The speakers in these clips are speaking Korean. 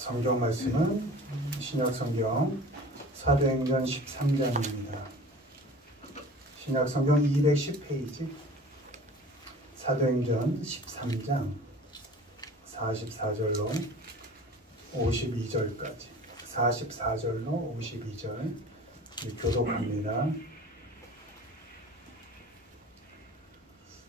성경 말씀은 신약성경 사도행전 13장입니다. 신약성경 210페이지 사도행전 13장 44절로 52절까지 44절로 52절 교독합니다.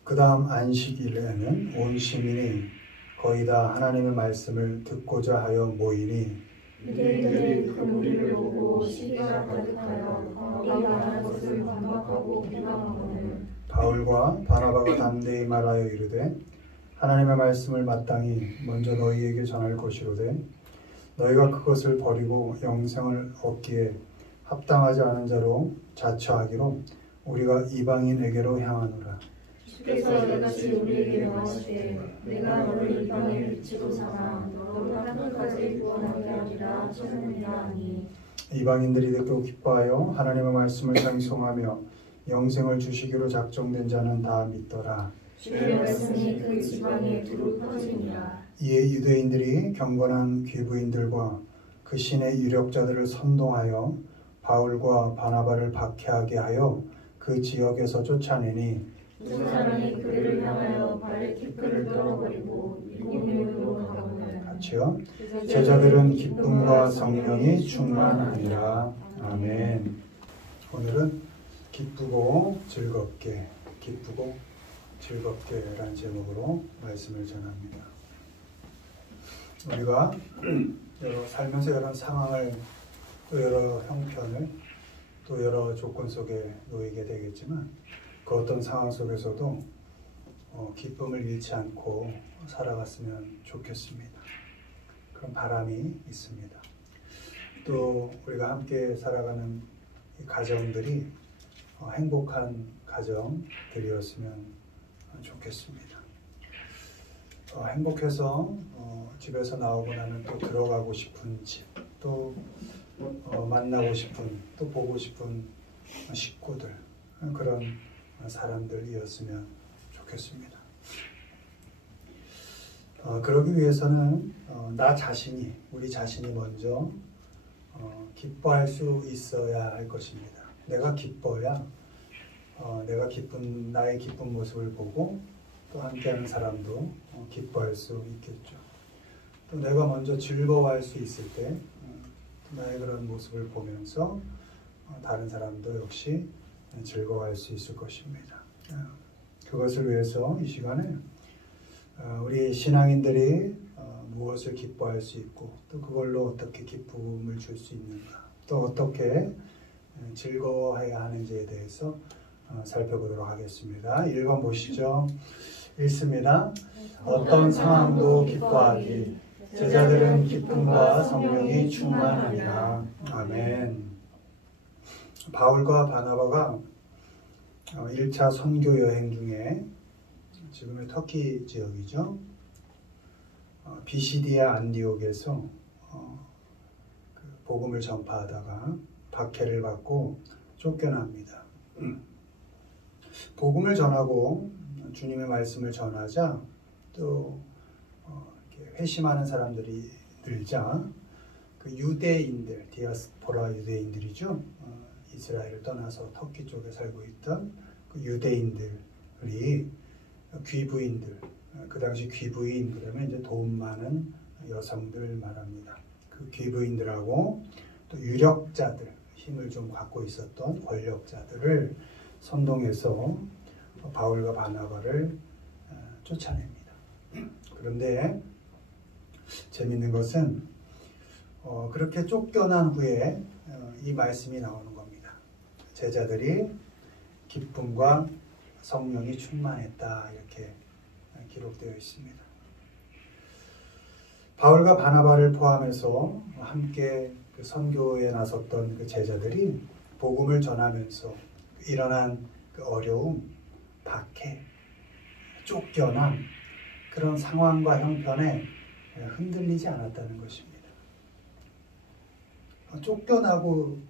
그 다음 안식일에는 온 시민이 거의 다 하나님의 말씀을 듣고자 하여 모이니 유대인들이 그 무리를 보고 시기가 가득하여 바울이 말하는 것을 반박하고 비방하거늘 바울과 바나바가 담대히 말하여 이르되 하나님의 말씀을 마땅히 먼저 너희에게 전할 것이로되 너희가 그것을 버리고 영생을 얻기에 합당하지 않은 자로 자처하기로 우리가 이방인에게로 향하노라. 주께서 이같이 우리에게 명하시되 내가 너를 이방의 빛으로 삼아 너로 땅끝까지 구원하게 하리라 하셨느니라 하니 이방인들이 듣고 기뻐하여 하나님의 말씀을 상송하며 영생을 주시기로 작정된 자는 다 믿더라. 주의 말씀이 그 지방에 두루 퍼지니라. 이에 유대인들이 경건한 귀부인들과 그 신의 유력자들을 선동하여 바울과 바나바를 박해하게 하여 그 지역에서 쫓아내니 두 사람이 그들을 향하여 발에 티끌을 떨어버리고 이고니온으로 가거늘 같이요. 제자들은 기쁨과 성령이 충만하니라. 아멘. 오늘은 기쁘고 즐겁게 라는 제목으로 말씀을 전합니다. 우리가 살면서 여러 상황을 또 여러 형편을 또 여러 조건 속에 놓이게 되겠지만 그 어떤 상황 속에서도 기쁨을 잃지 않고 살아갔으면 좋겠습니다. 그런 바람이 있습니다. 또 우리가 함께 살아가는 이 가정들이 행복한 가정들이었으면 좋겠습니다. 행복해서 집에서 나오고 나면 또 들어가고 싶은 집, 또 만나고 싶은, 또 보고 싶은 식구들, 그런 사람들이었으면 좋겠습니다. 그러기 위해서는 우리 자신이 먼저 기뻐할 수 있어야 할 것입니다. 내가 기뻐야 나의 기쁜 모습을 보고 또 함께하는 사람도 기뻐할 수 있겠죠. 또 내가 먼저 즐거워할 수 있을 때 나의 그런 모습을 보면서 다른 사람도 역시 즐거워할 수 있을 것입니다. 그것을 위해서 이 시간에 우리 신앙인들이 무엇을 기뻐할 수 있고 또 그걸로 어떻게 기쁨을 줄 수 있는가, 또 어떻게 즐거워해야 하는지에 대해서 살펴보도록 하겠습니다. 1번 보시죠. 읽습니다. 어떤 상황도 기뻐하기 제자들은 기쁨과 성령이 충만하니라. 아멘. 바울과 바나바가 1차 선교 여행 중에 지금의 터키 지역이죠. 비시디아 안디옥에서 복음을 전파하다가 박해를 받고 쫓겨납니다. 복음을 전하고 주님의 말씀을 전하자 또 회심하는 사람들이 늘자 그 유대인들, 디아스포라 유대인들이죠. 이스라엘을 떠나서 터키 쪽에 살고 있던 그 유대인들이 귀부인들, 그 당시 귀부인 그러면 이제 돈 많은 여성들 말합니다. 그 귀부인들하고 또 유력자들, 힘을 좀 갖고 있었던 권력자들을 선동해서 바울과 바나바를 쫓아냅니다. 그런데 재밌는 것은 그렇게 쫓겨난 후에 이 말씀이 나오는 겁니다. 제자들이 기쁨과 성령이 충만했다, 이렇게 기록되어 있습니다. 바울과 바나바를 포함해서 함께 그 선교에 나섰던 그 제자들이 복음을 전하면서 일어난 그 어려움, 박해, 쫓겨남, 그런 상황과 형편에 흔들리지 않았다는 것입니다. 쫓겨나고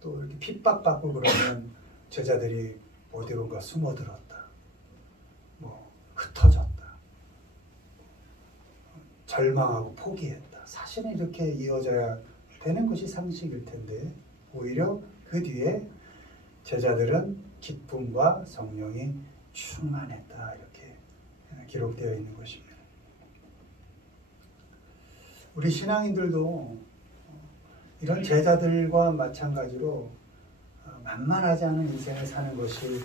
또 이렇게 핍박받고 그러면 제자들이 어디론가 숨어들었다, 흩어졌다, 절망하고 포기했다, 사실은 이렇게 이어져야 되는 것이 상식일 텐데 오히려 그 뒤에 제자들은 기쁨과 성령이 충만했다 이렇게 기록되어 있는 것입니다. 우리 신앙인들도 이런 제자들과 마찬가지로 만만하지 않은 인생을 사는 것이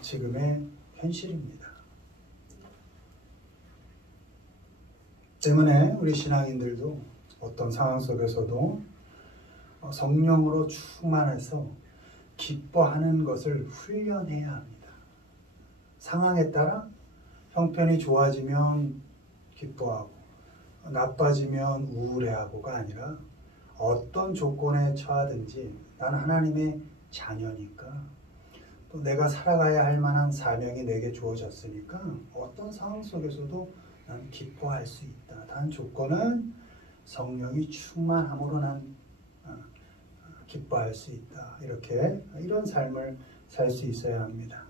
지금의 현실입니다. 때문에 우리 신앙인들도 어떤 상황 속에서도 성령으로 충만해서 기뻐하는 것을 훈련해야 합니다. 상황에 따라 형편이 좋아지면 기뻐하고 나빠지면 우울해하고가 아니라 어떤 조건에 처하든지 나는 하나님의 자녀니까 또 내가 살아가야 할 만한 사명이 내게 주어졌으니까 어떤 상황 속에서도 난 기뻐할 수 있다. 단 조건은 성령이 충만함으로 난 기뻐할 수 있다. 이런 삶을 살 수 있어야 합니다.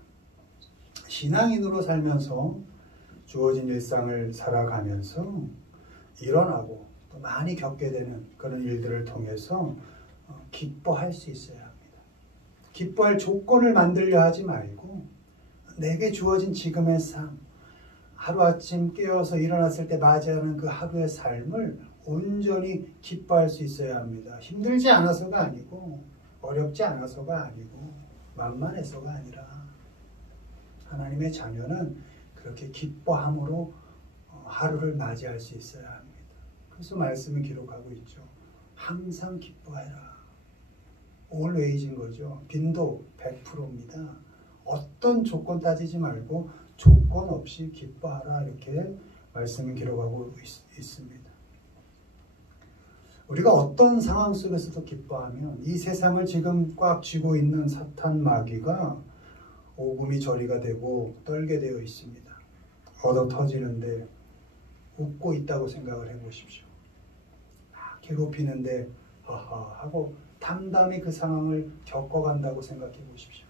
신앙인으로 살면서 주어진 일상을 살아가면서 일어나고 또 많이 겪게 되는 그런 일들을 통해서 기뻐할 수 있어야 합니다. 기뻐할 조건을 만들려 하지 말고 내게 주어진 지금의 삶, 하루아침 깨어서 일어났을 때 맞이하는 그 하루의 삶을 온전히 기뻐할 수 있어야 합니다. 힘들지 않아서가 아니고 어렵지 않아서가 아니고 만만해서가 아니라 하나님의 자녀는 그렇게 기뻐함으로 하루를 맞이할 수 있어야 합니다. 그래서 말씀을 기록하고 있죠. 항상 기뻐해라. always인 거죠. 빈도 100%입니다. 어떤 조건 따지지 말고 조건 없이 기뻐하라 이렇게 말씀을 기록하고 있습니다. 우리가 어떤 상황 속에서도 기뻐하면 이 세상을 지금 꽉 쥐고 있는 사탄 마귀가 오금이 저리가 되고 떨게 되어 있습니다. 얻어 터지는데 웃고 있다고 생각을 해보십시오. 괴롭히는데 하하 하고 담담히 그 상황을 겪어간다고 생각해 보십시오.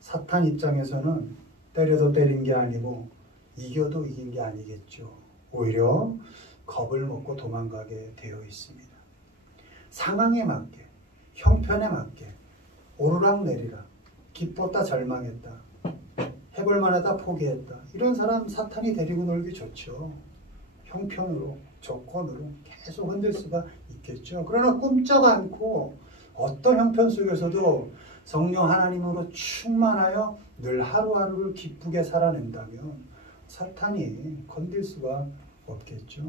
사탄 입장에서는 때려도 때린 게 아니고 이겨도 이긴 게 아니겠죠. 오히려 겁을 먹고 도망가게 되어 있습니다. 상황에 맞게, 형편에 맞게 오르락내리락, 기뻤다 절망했다, 해볼 만하다 포기했다. 이런 사람 사탄이 데리고 놀기 좋죠. 형편으로, 조건으로 계속 흔들 수가 있겠죠. 그러나 꿈쩍 않고 어떤 형편 속에서도 성령 하나님으로 충만하여 늘 하루하루를 기쁘게 살아낸다면 사탄이 건들 수가 없겠죠.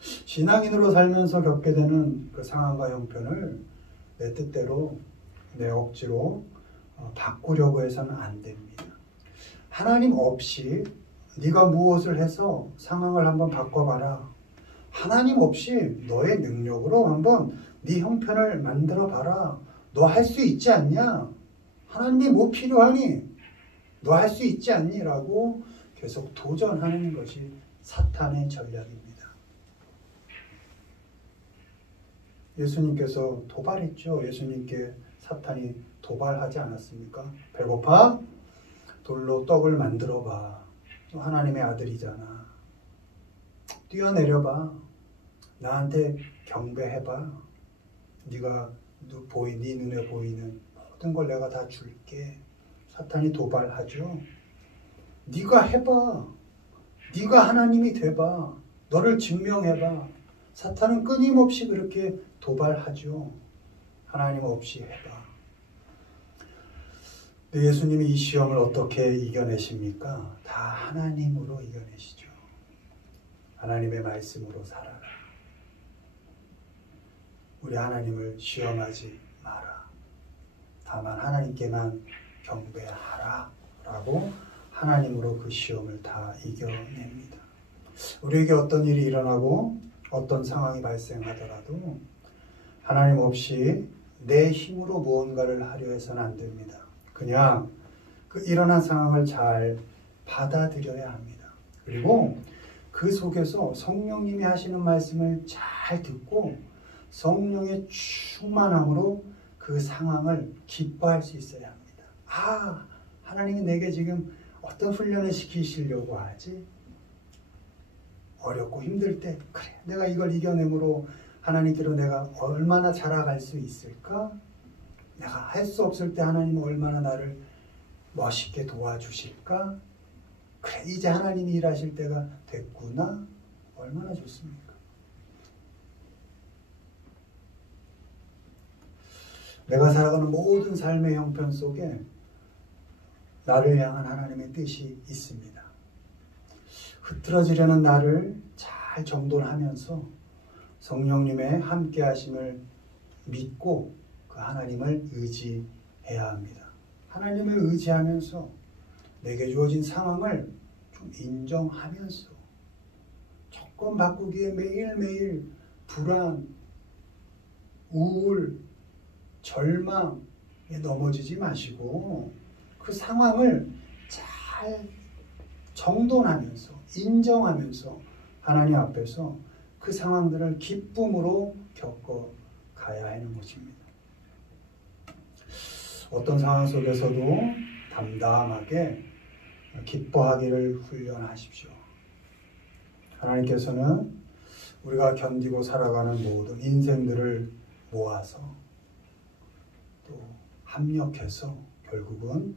신앙인으로 살면서 겪게 되는 그 상황과 형편을 내 뜻대로 내 억지로 바꾸려고 해서는 안 됩니다. 하나님 없이 네가 무엇을 해서 상황을 한번 바꿔봐라. 하나님 없이 너의 능력으로 한번 네 형편을 만들어봐라. 너 할 수 있지 않냐? 하나님이 뭐 필요하니? 너 할 수 있지 않니? 라고 계속 도전하는 것이 사탄의 전략입니다. 예수님께서 도발했죠. 예수님께 사탄이 도발하지 않았습니까? 배고파? 돌로 떡을 만들어봐. 너 하나님의 아들이잖아. 뛰어내려봐. 나한테 경배해봐. 네가 네 눈에 보이는 모든 걸 내가 다 줄게. 사탄이 도발하죠. 네가 해봐. 네가 하나님이 돼봐. 너를 증명해봐. 사탄은 끊임없이 그렇게 도발하죠. 하나님 없이 해봐. 근데 예수님이 이 시험을 어떻게 이겨내십니까? 다 하나님으로 이겨내시죠. 하나님의 말씀으로 살아라. 우리 하나님을 시험하지 마라. 다만 하나님께만 경배하라. 라고 하나님으로 그 시험을 다 이겨냅니다. 우리에게 어떤 일이 일어나고 어떤 상황이 발생하더라도 하나님 없이 내 힘으로 무언가를 하려 해서는 안 됩니다. 그냥 그 일어난 상황을 잘 받아들여야 합니다. 그리고 그 속에서 성령님이 하시는 말씀을 잘 듣고 성령의 충만함으로 그 상황을 기뻐할 수 있어야 합니다. 아, 하나님이 내게 지금 어떤 훈련을 시키시려고 하지? 어렵고 힘들 때 그래 내가 이걸 이겨내므로 하나님께로 내가 얼마나 자라갈 수 있을까? 내가 할 수 없을 때 하나님은 얼마나 나를 멋있게 도와주실까? 그래 이제 하나님이 일하실 때가 됐구나. 얼마나 좋습니까? 내가 살아가는 모든 삶의 형편 속에 나를 향한 하나님의 뜻이 있습니다. 흐트러지려는 나를 잘 정돈하면서 성령님의 함께 하심을 믿고 그 하나님을 의지해야 합니다. 하나님을 의지하면서 내게 주어진 상황을 좀 인정하면서 조건 바꾸기에 매일매일 불안, 우울, 절망에 넘어지지 마시고 그 상황을 잘 정돈하면서 인정하면서 하나님 앞에서 그 상황들을 기쁨으로 겪어가야 하는 것입니다. 어떤 상황 속에서도 담담하게 기뻐하기를 훈련하십시오. 하나님께서는 우리가 견디고 살아가는 모든 인생들을 모아서 또 합력해서 결국은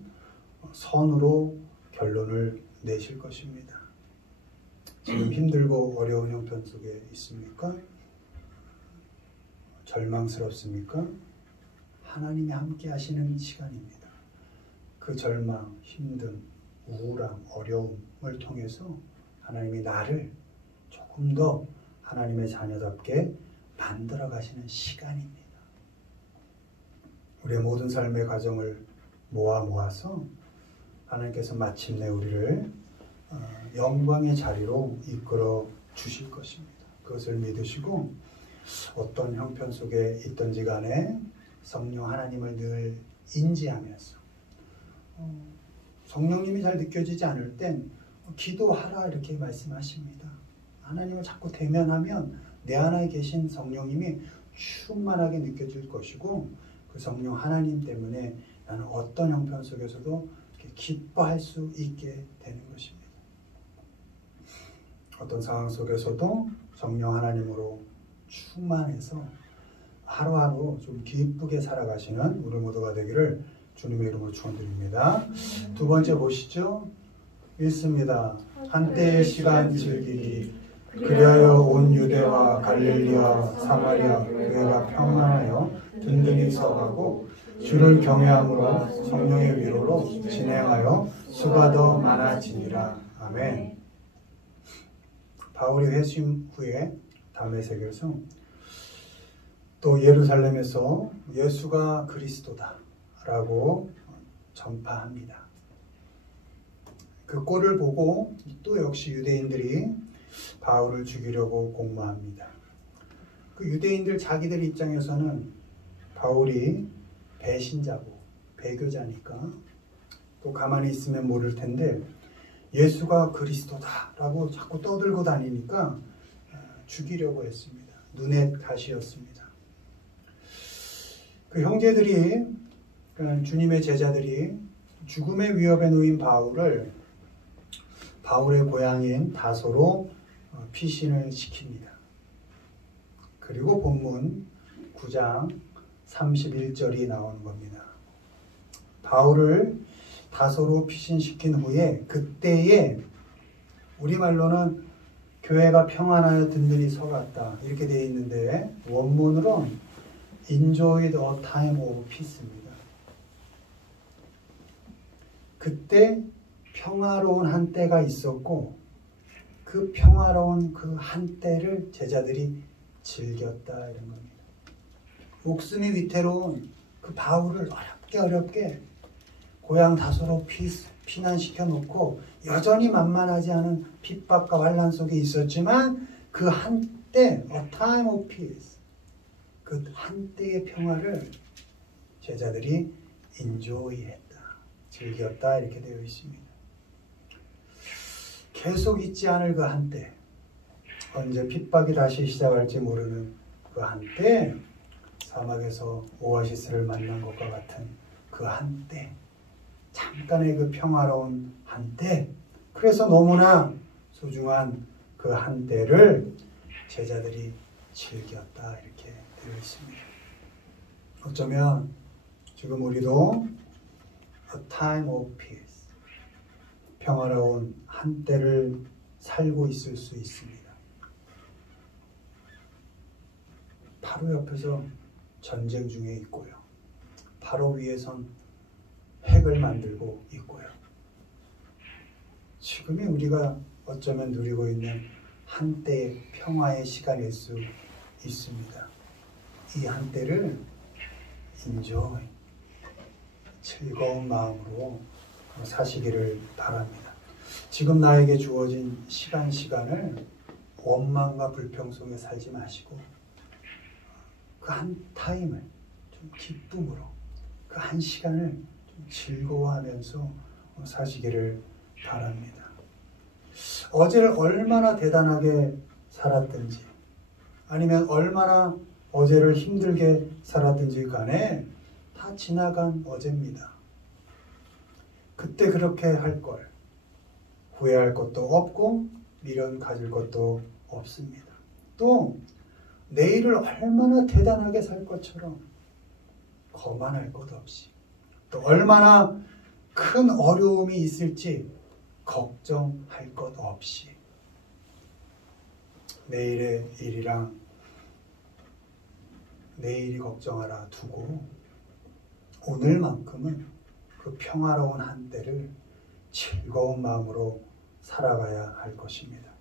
선으로 결론을 내실 것입니다. 지금 힘들고 어려운 형편 속에 있습니까? 절망스럽습니까? 하나님이 함께 하시는 시간입니다. 그 절망, 힘듦, 우울함, 어려움을 통해서 하나님이 나를 조금 더 하나님의 자녀답게 만들어 가시는 시간입니다. 우리의 모든 삶의 과정을 모아서 하나님께서 마침내 우리를 영광의 자리로 이끌어 주실 것입니다. 그것을 믿으시고 어떤 형편 속에 있든지 간에 성령 하나님을 늘 인지하면서 성령님이 잘 느껴지지 않을 땐 기도하라 이렇게 말씀하십니다. 하나님을 자꾸 대면하면 내 안에 계신 성령님이 충만하게 느껴질 것이고 그 성령 하나님 때문에 나는 어떤 형편 속에서도 기뻐할 수 있게 되는 것입니다. 어떤 상황 속에서도 성령 하나님으로 충만해서 하루하루 좀 기쁘게 살아가시는 우리 모두가 되기를 주님의 이름으로 축원드립니다. 두 번째 보시죠. 읽습니다. 한때의 시간 즐기기 그리하여 온 유대와 갈릴리와 사마리아 교회가 평안하여 든든히 서가고 주를 경외함으로 성령의 위로로 진행하여 수가 더 많아지니라. 아멘. 바울이 회심 후에 다메섹에서 또 예루살렘에서 예수가 그리스도다 라고 전파합니다. 그 꼴을 보고 또 역시 유대인들이 바울을 죽이려고 공모합니다. 그 유대인들 자기들 입장에서는 바울이 배신자고 배교자니까 또 가만히 있으면 모를 텐데 예수가 그리스도다라고 자꾸 떠들고 다니니까 죽이려고 했습니다. 눈의 가시였습니다. 그 형제들이 그러니까 주님의 제자들이 죽음의 위협에 놓인 바울의 고향인 다소로 피신을 시킵니다. 그리고 본문 9장 31절이 나오는 겁니다. 바울을 다소로 피신시킨 후에 그때에 우리말로는 교회가 평안하여 든든히 서갔다 이렇게 되어 있는데 원문으로는 enjoyed a time of peace입니다. 그때 평화로운 한때가 있었고 그 평화로운 그 한때를 제자들이 즐겼다 이런 겁니다. 목숨이 위태로운 그 바울을 어렵게 고향 다소로 피난시켜 놓고 여전히 만만하지 않은 핍박과 환난 속에 있었지만 그 한때 a time of peace 그 한때의 평화를 제자들이 enjoy했다, 즐겼다 이렇게 되어 있습니다. 계속 있지 않을 그 한때, 언제 핍박이 다시 시작할지 모르는 그 한때, 사막에서 오아시스를 만난 것과 같은 그 한때, 잠깐의 그 평화로운 한때, 그래서 너무나 소중한 그 한때를 제자들이 즐겼다 이렇게 되어 있습니다. 어쩌면 지금 우리도 A time of peace, 평화로운 한때를 살고 있을 수 있습니다. 바로 옆에서 전쟁 중에 있고요. 바로 위에선 핵을 만들고 있고요. 지금이 우리가 어쩌면 누리고 있는 한때의 평화의 시간일 수 있습니다. 이 한때를 enjoy, 즐거운 마음으로 사시기를 바랍니다. 지금 나에게 주어진 시간을 원망과 불평 속에 살지 마시고 그 한 타임을 좀 기쁨으로, 그 한 시간을 좀 즐거워하면서 사시기를 바랍니다. 어제를 얼마나 대단하게 살았든지 아니면 얼마나 어제를 힘들게 살았든지 간에 다 지나간 어제입니다. 그때 그렇게 할 걸 후회할 것도 없고 미련 가질 것도 없습니다. 또 내일을 얼마나 대단하게 살 것처럼 거만할 것 없이, 또 얼마나 큰 어려움이 있을지 걱정할 것 없이 내일의 일이랑 내일이 걱정하라 두고 오늘만큼은 그 평화로운 한때를 즐거운 마음으로 살아가야 할 것입니다.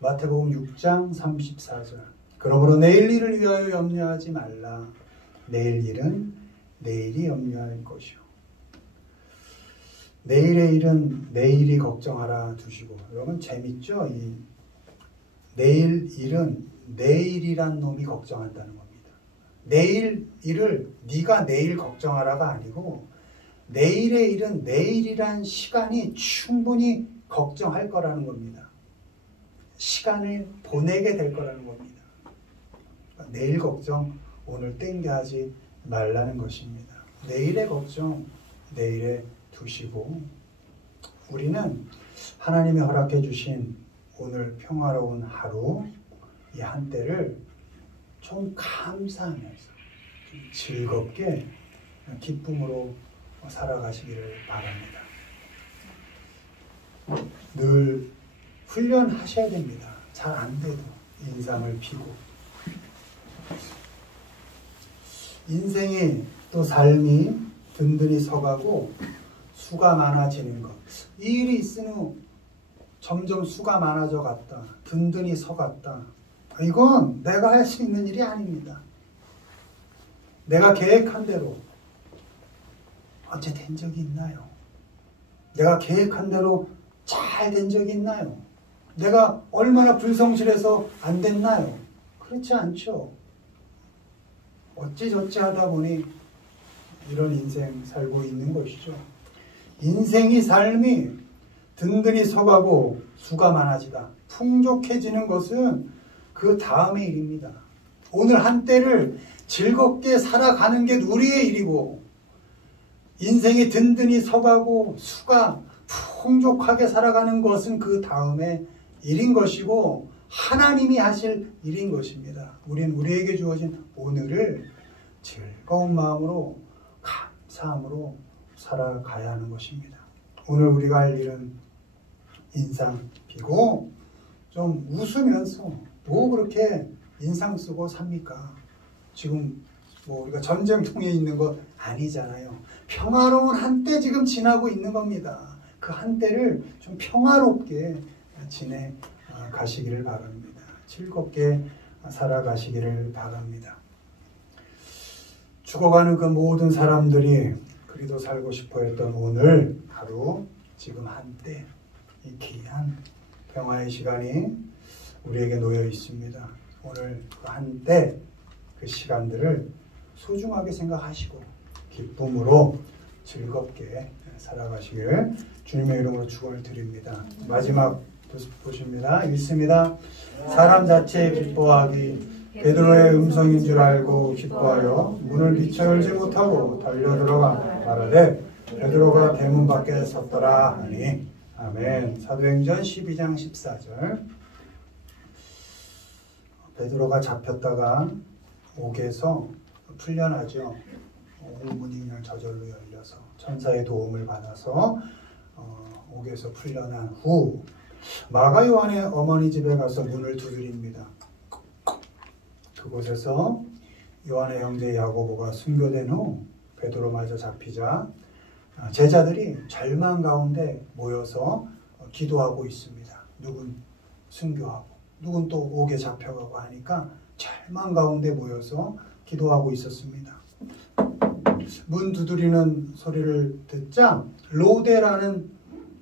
마태복음 6장 34절, 그러므로 내일 일을 위하여 염려하지 말라. 내일 일은 내일이 염려할 것이요. 내일의 일은 내일이 걱정하라 두시고. 여러분 재밌죠? 이 내일 일은 내일이란 놈이 걱정한다는 겁니다. 내일 일을 네가 내일 걱정하라가 아니고 내일의 일은 내일이란 시간이 충분히 걱정할 거라는 겁니다. 시간을 보내게 될 거라는 겁니다. 내일 걱정 오늘 땡겨하지 말라는 것입니다. 내일의 걱정 내일에 두시고 우리는 하나님이 허락해 주신 오늘 평화로운 하루, 이 한때를 좀 감사하면서 좀 즐겁게 기쁨으로 살아가시기를 바랍니다. 늘 훈련하셔야 됩니다. 잘 안 돼도 인상을 피고 인생이 또 삶이 든든히 서가고 수가 많아지는 것, 이 일이 있은 후 점점 수가 많아져 갔다, 든든히 서갔다, 이건 내가 할 수 있는 일이 아닙니다. 내가 계획한 대로 언제 된 적이 있나요? 내가 계획한 대로 잘 된 적이 있나요? 내가 얼마나 불성실해서 안 됐나요? 그렇지 않죠. 어찌저찌 하다 보니 이런 인생 살고 있는 것이죠. 인생이 삶이 든든히 서가고 수가 많아지다, 풍족해지는 것은 그 다음의 일입니다. 오늘 한때를 즐겁게 살아가는 게 우리의 일이고, 인생이 든든히 서가고 수가 풍족하게 살아가는 것은 그 다음의 일인 것이고 하나님이 하실 일인 것입니다. 우리는 우리에게 주어진 오늘을 즐거운 마음으로 감사함으로 살아가야 하는 것입니다. 오늘 우리가 할 일은 인상 피고 좀 웃으면서 뭐 그렇게 인상 쓰고 삽니까? 지금 뭐 우리가 전쟁통에 있는 것 아니잖아요. 평화로운 한때 지금 지나고 있는 겁니다. 그 한때를 좀 평화롭게 지내가시기를 바랍니다. 즐겁게 살아가시기를 바랍니다. 죽어가는 그 모든 사람들이 그리도 살고 싶어 했던 오늘 하루, 지금 한때, 이 귀한 평화의 시간이 우리에게 놓여 있습니다. 오늘 그 한때, 그 시간들을 소중하게 생각하시고 기쁨으로 즐겁게 살아가시길 주님의 이름으로 축원을 드립니다. 마지막 보십니다. 읽습니다. 사람 자체에 기뻐하기 베드로의 음성인 줄 알고 기뻐하여 문을 미처 열지 못하고 달려들어가 말하되 베드로가 대문 밖에 섰더라 하니. 아멘. 사도행전 12장 14절. 베드로가 잡혔다가 옥에서 풀려나죠. 문이 그냥 저절로 열려서 천사의 도움을 받아서 옥에서 풀려난 후 마가 요한의 어머니 집에 가서 문을 두드립니다. 그곳에서 요한의 형제 야고보가 순교된 후 베드로마저 잡히자 제자들이 절망 가운데 모여서 기도하고 있습니다. 누군 순교하고 누군 또 옥에 잡혀가고 하니까 절망 가운데 모여서 기도하고 있었습니다. 문 두드리는 소리를 듣자 로데라는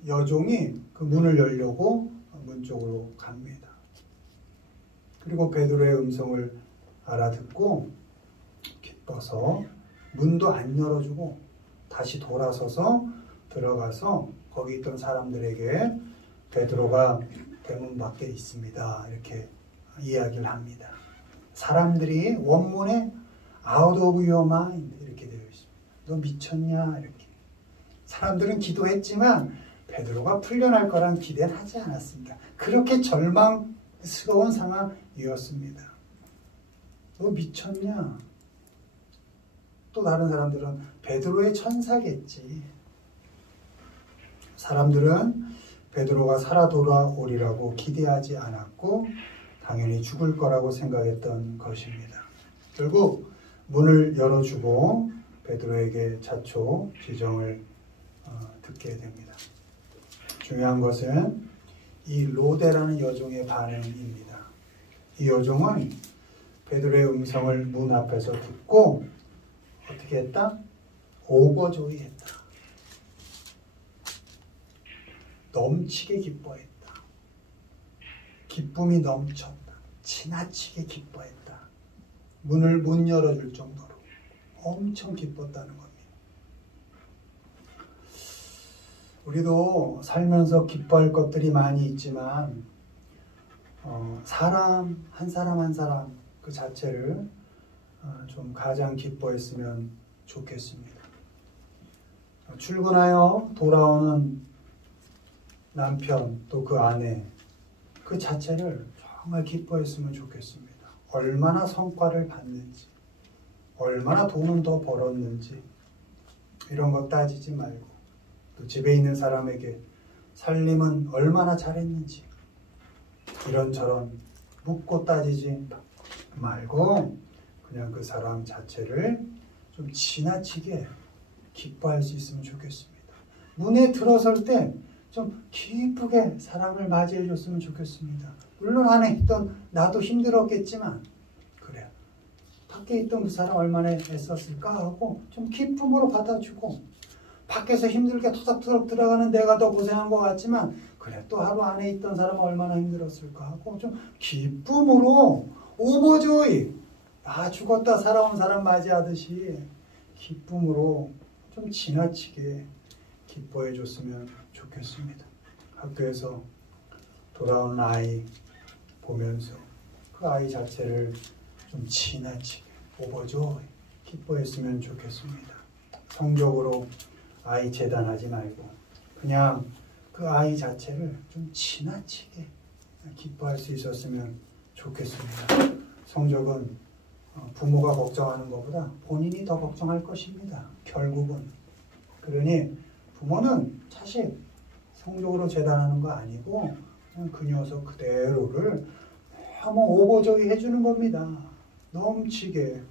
여종이 그 문을 열려고 문 쪽으로 갑니다. 그리고 베드로의 음성을 알아듣고 기뻐서 문도 안 열어주고 다시 돌아서서 들어가서 거기 있던 사람들에게 베드로가 대문 밖에 있습니다. 이렇게 이야기를 합니다. 사람들이 원문에 out of your mind 이렇게 되어 있습니다. 너 미쳤냐? 이렇게. 사람들은 기도했지만 베드로가 풀려날 거란 기대는 하지 않았습니다. 그렇게 절망스러운 상황이었습니다. 너 미쳤냐? 또 다른 사람들은 베드로의 천사겠지. 사람들은 베드로가 살아 돌아오리라고 기대하지 않았고 당연히 죽을 거라고 생각했던 것입니다. 결국 문을 열어주고 베드로에게 자초 지정을 듣게 됩니다. 중요한 것은 이 로데라는 여종의 반응입니다. 이 여종은 베드로의 음성을 문 앞에서 듣고 어떻게 했다? 오버조이 했다. 넘치게 기뻐했다. 기쁨이 넘쳤다. 지나치게 기뻐했다. 문을 못 열어줄 정도로 엄청 기뻤다는 겁니다. 우리도 살면서 기뻐할 것들이 많이 있지만 사람 한 사람 그 자체를 좀 가장 기뻐했으면 좋겠습니다. 출근하여 돌아오는 남편 또 그 아내 그 자체를 정말 기뻐했으면 좋겠습니다. 얼마나 성과를 받는지 얼마나 돈은 더 벌었는지 이런 거 따지지 말고 또 집에 있는 사람에게 살림은 얼마나 잘했는지 이런저런 묻고 따지지 말고 그냥 그 사람 자체를 좀 지나치게 기뻐할 수 있으면 좋겠습니다. 문에 들어설 때 좀 기쁘게 사람을 맞이해 줬으면 좋겠습니다. 물론 안에 있던 나도 힘들었겠지만 그래 밖에 있던 그 사람 얼마나 애썼을까 하고 좀 기쁨으로 받아주고 밖에서 힘들게 토닥토닥 들어가는 내가 더 고생한 것 같지만 그래 또 하루 안에 있던 사람은 얼마나 힘들었을까 하고 좀 기쁨으로 오버조이 죽었다 살아온 사람 맞이하듯이 기쁨으로 좀 지나치게 기뻐해 줬으면 좋겠습니다. 학교에서 돌아온 아이 보면서 그 아이 자체를 좀 지나치게 오버조이 기뻐했으면 좋겠습니다. 성적으로 아이 재단하지 말고 그냥 그 아이 자체를 좀 지나치게 기뻐할 수 있었으면 좋겠습니다. 성적은 부모가 걱정하는 것보다 본인이 더 걱정할 것입니다. 결국은. 그러니 부모는 자식 성적으로 재단하는 거 아니고 그냥 그 녀석 그대로를 한번 오버조이 해주는 겁니다. 넘치게.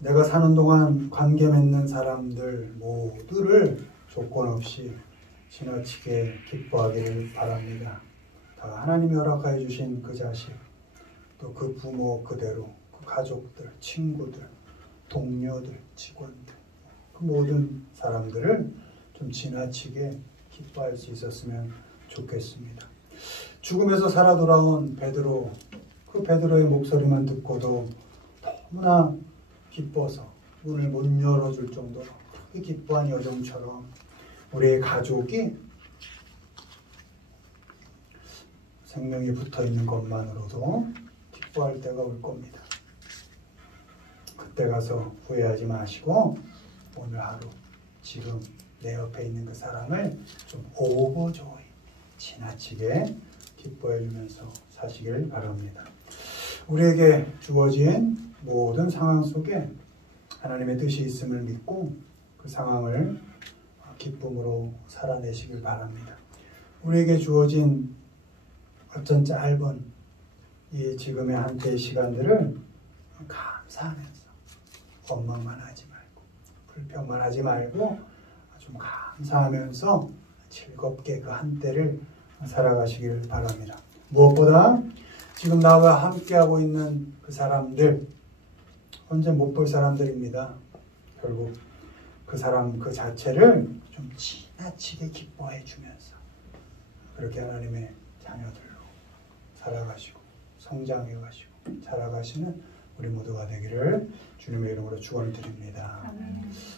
내가 사는 동안 관계 맺는 사람들 모두를 조건 없이 지나치게 기뻐하기를 바랍니다. 다 하나님이 허락하여 주신 그 자식, 또 그 부모 그대로, 그 가족들, 친구들, 동료들, 직원들, 그 모든 사람들을 좀 지나치게 기뻐할 수 있었으면 좋겠습니다. 죽음에서 살아 돌아온 베드로, 그 베드로의 목소리만 듣고도 너무나 기뻐서 문을 못 열어줄 정도로 그렇게 기뻐한 여정처럼 우리의 가족이 생명이 붙어있는 것만으로도 기뻐할 때가 올 겁니다. 그때 가서 후회하지 마시고 오늘 하루 지금 내 옆에 있는 그 사람을 좀 오버조이 지나치게 기뻐해 주면서 사시길 바랍니다. 우리에게 주어진 모든 상황 속에 하나님의 뜻이 있음을 믿고 그 상황을 기쁨으로 살아내시길 바랍니다. 우리에게 주어진 어떤 짧은 이 지금의 한때의 시간들을 감사하면서 원망만 하지 말고 불평만 하지 말고 좀 감사하면서 즐겁게 그 한때를 살아가시길 바랍니다. 무엇보다 지금 나와 함께하고 있는 그 사람들 언제 못 볼 사람들입니다. 결국 그 사람 그 자체를 좀 지나치게 기뻐해 주면서 그렇게 하나님의 자녀들로 살아가시고 성장해 가시고 자라가시는 우리 모두가 되기를 주님의 이름으로 축원드립니다.